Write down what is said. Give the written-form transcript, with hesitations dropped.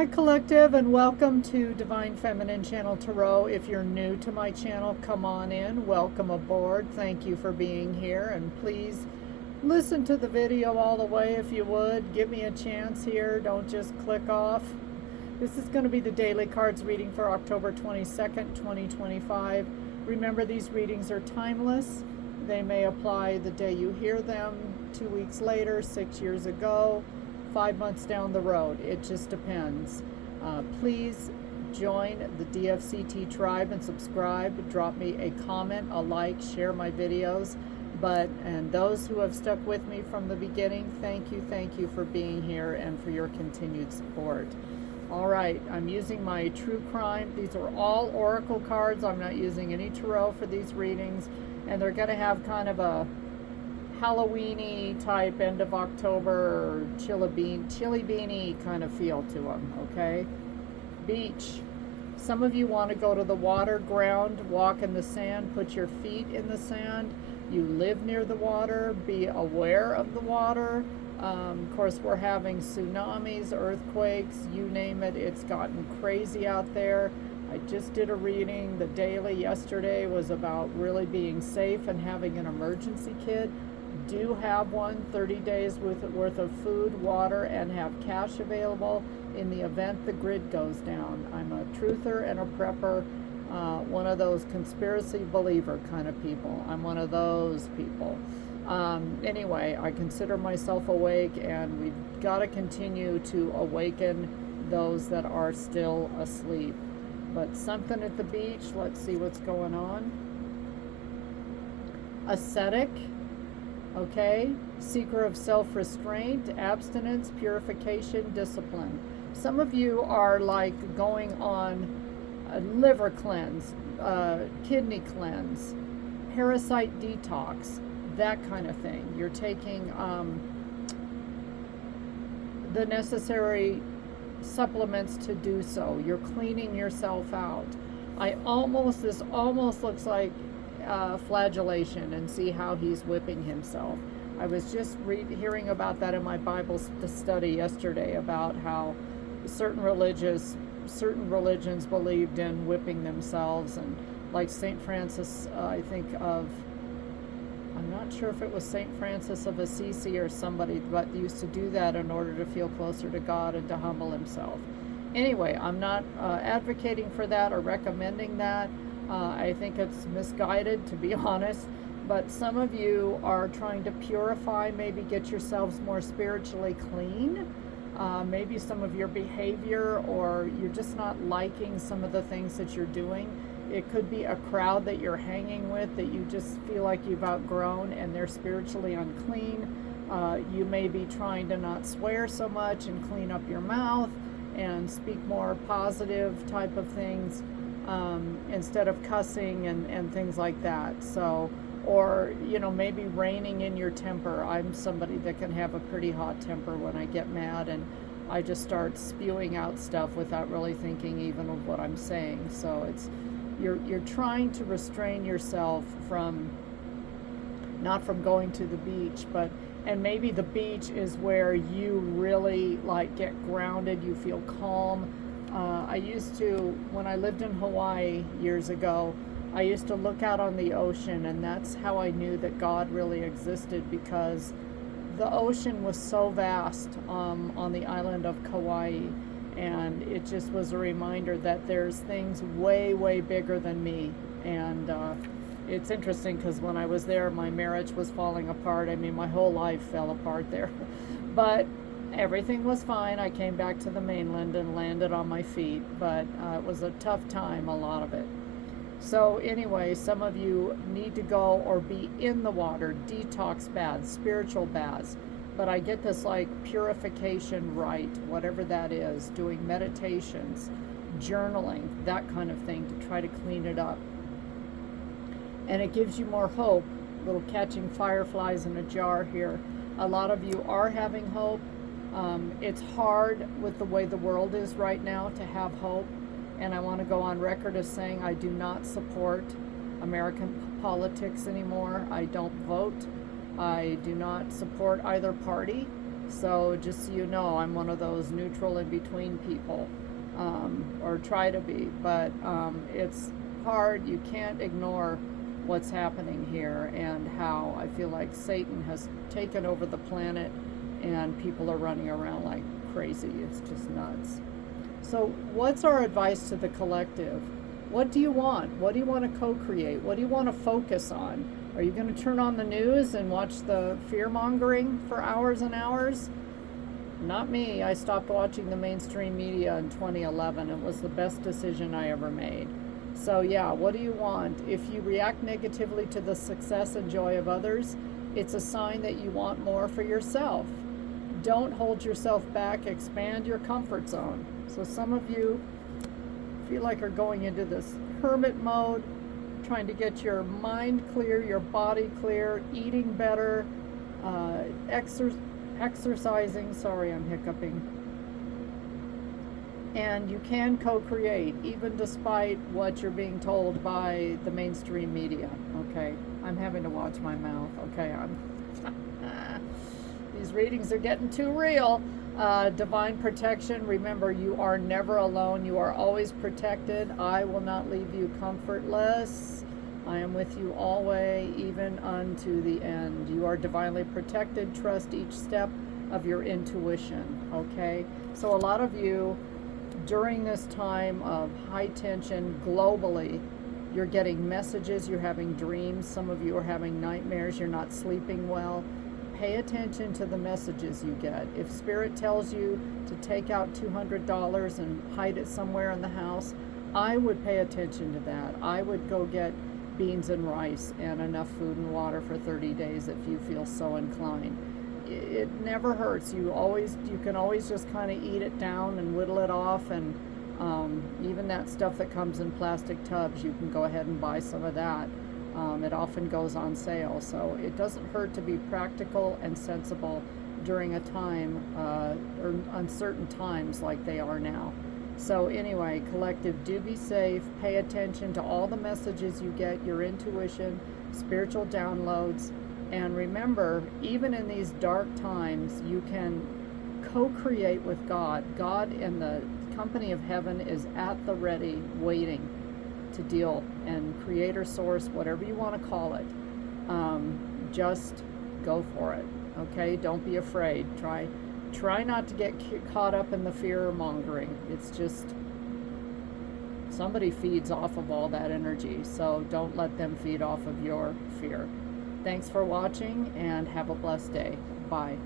Hi Collective, and welcome to Divine Feminine Channel Tarot. If you're new to my channel, come on in. Welcome aboard. Thank you for being here, and please listen to the video all the way if you would. Give me a chance here. Don't just click off. This is going to be the daily cards reading for October 22nd, 2025. Remember, these readings are timeless. They may apply the day you hear them, 2 weeks later, 6 years ago, 5 months down the road. It just depends. Please join the DFCT tribe and subscribe. Drop me a comment, a like, share my videos. And those who have stuck with me from the beginning, thank you for being here and for your continued support. All right, I'm using my True Crime. These are all oracle cards. I'm not using any tarot for these readings, and they're going to have kind of a Halloween-y type, end of October, chilly beanie kind of feel to them, okay? Beach. Some of you want to go to the water, ground, walk in the sand, put your feet in the sand. You live near the water, be aware of the water. Of course, we're having tsunamis, earthquakes, you name it. It's gotten crazy out there. I just did a reading. The daily yesterday was about really being safe and having an emergency kit. Do have one, 30 days worth of food, water, and have cash available in the event the grid goes down. I'm a truther and a prepper, one of those conspiracy believer kind of people. I'm one of those people. Anyway, I consider myself awake, and we've got to continue to awaken those that are still asleep. But something at the beach, let's see what's going on. Ascetic. Okay, seeker of self-restraint, abstinence, purification, discipline. Some of you are like going on a liver cleanse, kidney cleanse, parasite detox, that kind of thing. You're taking the necessary supplements to do so. You're cleaning yourself out. This almost looks like flagellation, and see how he's whipping himself. I was just hearing about that in my Bible study yesterday, about how certain religions believed in whipping themselves, and like St. Francis, I'm not sure if it was St. Francis of Assisi or somebody, but used to do that in order to feel closer to God and to humble himself. Anyway, I'm not advocating for that or recommending that. I think it's misguided, to be honest, but some of you are trying to purify, maybe get yourselves more spiritually clean. Maybe some of your behavior, or you're just not liking some of the things that you're doing. It could be a crowd that you're hanging with that you just feel like you've outgrown, and they're spiritually unclean. You may be trying to not swear so much and clean up your mouth and speak more positive type of things. Instead of cussing and things like that. So, or, maybe reining in your temper. I'm somebody that can have a pretty hot temper when I get mad, and I just start spewing out stuff without really thinking even of what I'm saying. So you're trying to restrain yourself from, not from going to the beach, and maybe the beach is where you really get grounded, you feel calm. I used to, when I lived in Hawaii years ago, I used to look out on the ocean, and that's how I knew that God really existed, because the ocean was so vast on the island of Kauai, and it just was a reminder that there's things way, way bigger than me. And it's interesting, because when I was there, my marriage was falling apart. I mean, my whole life fell apart there. But everything was fine. I came back to the mainland and landed on my feet, but it was a tough time, a lot of it. So anyway, some of you need to go or be in the water, detox baths, spiritual baths. But I get this purification rite, whatever that is, doing meditations, journaling, that kind of thing, to try to clean it up. And it gives you more hope. Little catching fireflies in a jar here. A lot of you are having hope. It's hard with the way the world is right now to have hope, and I want to go on record as saying I do not support American politics anymore. I don't vote. I do not support either party. So just so you know, I'm one of those neutral in between people, or try to be, but it's hard. You can't ignore what's happening here and how I feel like Satan has taken over the planet and people are running around like crazy. It's just nuts. So what's our advice to the collective? What do you want? What do you want to co-create? What do you want to focus on? Are you going to turn on the news and watch the fear-mongering for hours and hours? Not me. I stopped watching the mainstream media in 2011. It was the best decision I ever made. So yeah, what do you want? If you react negatively to the success and joy of others, it's a sign that you want more for yourself. Don't hold yourself back. Expand your comfort zone. So some of you feel like are going into this hermit mode, trying to get your mind clear, your body clear, eating better, exercising. Sorry, I'm hiccuping. And you can co-create, even despite what you're being told by the mainstream media. Okay, I'm having to watch my mouth. Okay, these readings are getting too real. Divine protection. Remember, you are never alone. You are always protected. I will not leave you comfortless. I am with you always, even unto the end. You are divinely protected. Trust each step of your intuition. Okay? So a lot of you, during this time of high tension globally, you're getting messages, you're having dreams. Some of you are having nightmares. You're not sleeping well. Pay attention to the messages you get. If Spirit tells you to take out $200 and hide it somewhere in the house, I would pay attention to that. I would go get beans and rice and enough food and water for 30 days if you feel so inclined. It never hurts. You can always just kind of eat it down and whittle it off, and even that stuff that comes in plastic tubs, you can go ahead and buy some of that. It often goes on sale, so it doesn't hurt to be practical and sensible during a time or uncertain times like they are now. So anyway, collective, do be safe. Pay attention to all the messages you get, your intuition, spiritual downloads, and remember, even in these dark times, you can co-create with God. God in the company of heaven is at the ready, waiting to deal, and creator, source, whatever you want to call it, just go for it. Okay, don't be afraid. Try not to get caught up in the fear mongering. It's just somebody feeds off of all that energy, so don't let them feed off of your fear. Thanks for watching and have a blessed day. Bye.